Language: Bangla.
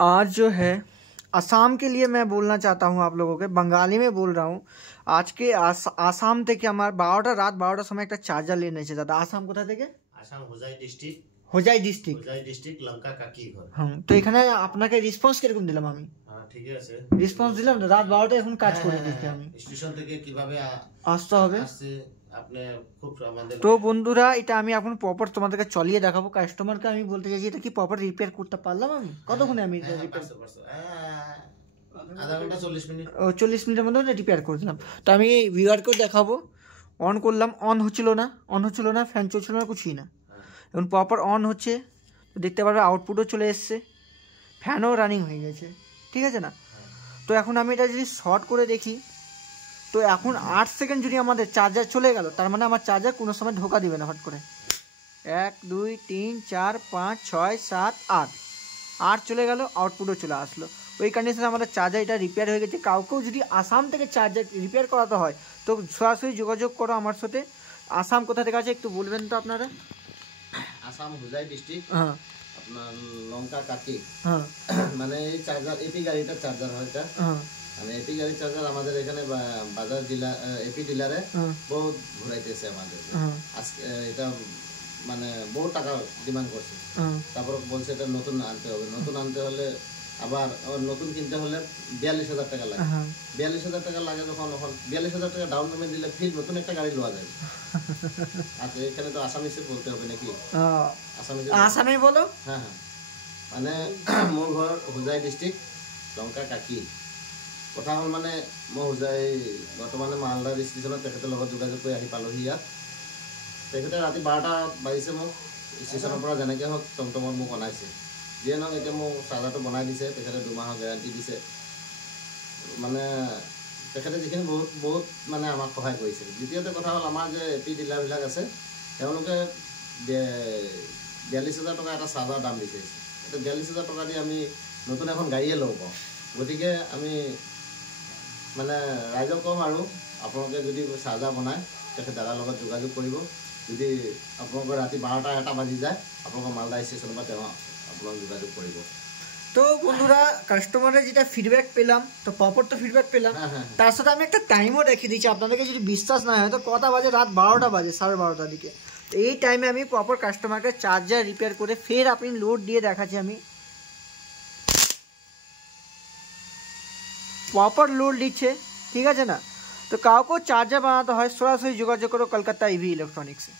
आज जो है आसाम के लिए मैं बोलना चाहता हूँ आप लोगों के, बंगाली में बोल रहा हूँ। आज के आसाम থেকে আমার 12টা রাত 12টার সময় একটা চার্জার নিয়ে এসেছে দাদা। আসাম কোথা থেকে? আসাম হোজাই ডিস্ট্রিক্ট। হোজাই ডিস্ট্রিক্ট লঙ্কা কাকি ঘর। হ্যাঁ, তো এখানে আপনাকে রেসপন্স কিরকম দিলাম আমি? হ্যাঁ ঠিক আছে, রেসপন্স দিলাম তো। রাত 12টা এখন কাজ করে দিচ্ছি আমি। স্টেশন থেকে কিভাবে আসতে হবে আপনি খুব আমাদের। তো বন্ধুরা এটা আমি এখন প্রপার তোমাদেরকে চলিয়ে দেখাবো। কাস্টমারকে আমি বলতে চাইছি এটা কি প্রপার রিপেয়ার করতে পারলাম আমি? কতক্ষণে আমি রিপেয়ার? আধা ঘন্টা 40 মিনিট। 40 মিনিটের মধ্যে রিপেয়ার করে দিলাম। তো আমি ভিউয়ারকেও দেখাবো। অন করলাম, অন হচ্ছিল না, ফ্যান চলছিল না, কিছুই না। এখন প্রপার অন হচ্ছে, তো দেখতে পারবে আউটপুটও চলে এসছে, ফ্যানও রানিং হয়ে গেছে, ঠিক আছে না? তো এখন আমি এটা যদি শর্ট করে দেখি, তো এখন 8 সেকেন্ড যদি আমাদের চার্জার চলে গেল, তার মানে আমার চার্জার কোনো সময় ধোকা দিবে না হট করে। 1 2 3 4 5 6 7 8 চলে গেল, আউটপুটও চলে আসলো। ওই কন্ডিশনে আমাদের চার্জার এটা রিপেয়ার হয়ে গেছে। কাউকেও যদি আসাম থেকে চার্জার রিপেয়ার করাতে হয় তো সরাসরি যোগাযোগ করো আমার সাথে। আসাম কোথা থেকে আছে একটু বলবেন তো আপনারা? আসাম হোজাই ডিস্ট্রিক্ট, হ্যাঁ আপনার লঙ্কা কাকি। হ্যাঁ, মানে এই চার্জার এপি গাড়িটার চার্জার হয় এটা। মানে এপি গাড়ির চার্জার আমাদের এখানে বাজার ডিলার এপি ডিলারে বহুত ঘুরাইতেছে আমাদের। আজকে এটা মানে বহুত টাকা ডিমান্ড করছে, তারপর বলছে এটা নতুন আনতে হবে। নতুন আনতে হলে আবার নতুন কিনতে হলে 42,000 টাকা লাগে। 42,000 টাকা লাগে যখন 42,000 টাকা ডাউন পেমেন্ট দিলে ফির নতুন একটা গাড়ি লওয়া যায়। আচ্ছা এখানে তো আসামিসে বলতে হবে নাকি? আসামে বলো। হ্যাঁ হ্যাঁ, মানে মোৰ ঘৰ হোজাই ডিস্ট্রিক্ট লঙ্কা কাকি। কথা হ'ল মানে মই হোজাই বৰ্তমানে মালদা ষ্টেচনত তেখেতৰ লগত যোগাযোগ কৰি আহি পালোহি ইয়াত। তেখেতে ৰাতি 12টা বাজিছে মোক ষ্টেচনৰ পৰা যেনেকৈ হওক টমটমত মোক অনাইছে। যিয়ে নহওক এতিয়া মোক চাৰ্জাৰটো বনাই দিছে। তেখেতে 2 মাহৰ গেৰাণ্টি দিছে। মানে তেখেতে যিখিনি বহুত মানে আমাক সহায় কৰিছে। দ্বিতীয়তে কথা হ'ল আমাৰ যে এপি ডিলাৰবিলাক আছে তেওঁলোকে 42,000 টকা এটা চাৰ্জাৰ দাম বিচাৰিছে। এতিয়া 42,000 টকা দি আমি নতুন এখন গাড়ীয়ে ল'ব পাৰোঁ। গতিকে আমি মানে ৰাইজক ক'ম আৰু আপোনালোকে যদি চাৰ্জাৰ বনায় তেখেত দাদাৰ লগত যোগাযোগ কৰিব। যদি আপোনালোকৰ ৰাতি 12টা 1টা বাজি যায় আপোনালোকৰ মালদা ষ্টেচনৰ পৰা তেওঁ আপোনালোক যোগাযোগ কৰিব। তো বন্ধুরা কাস্টমারের যেটা ফিডব্যাক পেলাম, তো প্রপার তো ফিডব্যাক পেলাম, তার সাথে আমি একটা টাইমও রেখে দিচ্ছি। আপনাদেরকে যদি বিশ্বাস না হয় তো কটা বাজে? রাত 12টা বাজে, 12:30টার দিকে। তো এই টাইমে আমি প্রপার কাস্টমারকে চার্জার রিপেয়ার করে ফের আপনি লোড দিয়ে দেখাচ্ছি। আমি প্রপার লোড দিচ্ছে, ঠিক আছে না? তো কাউকেও চার্জার বানাতে হয় সরাসরি যোগাযোগ করো কলকাতা ইভি ইলেকট্রনিক্সে।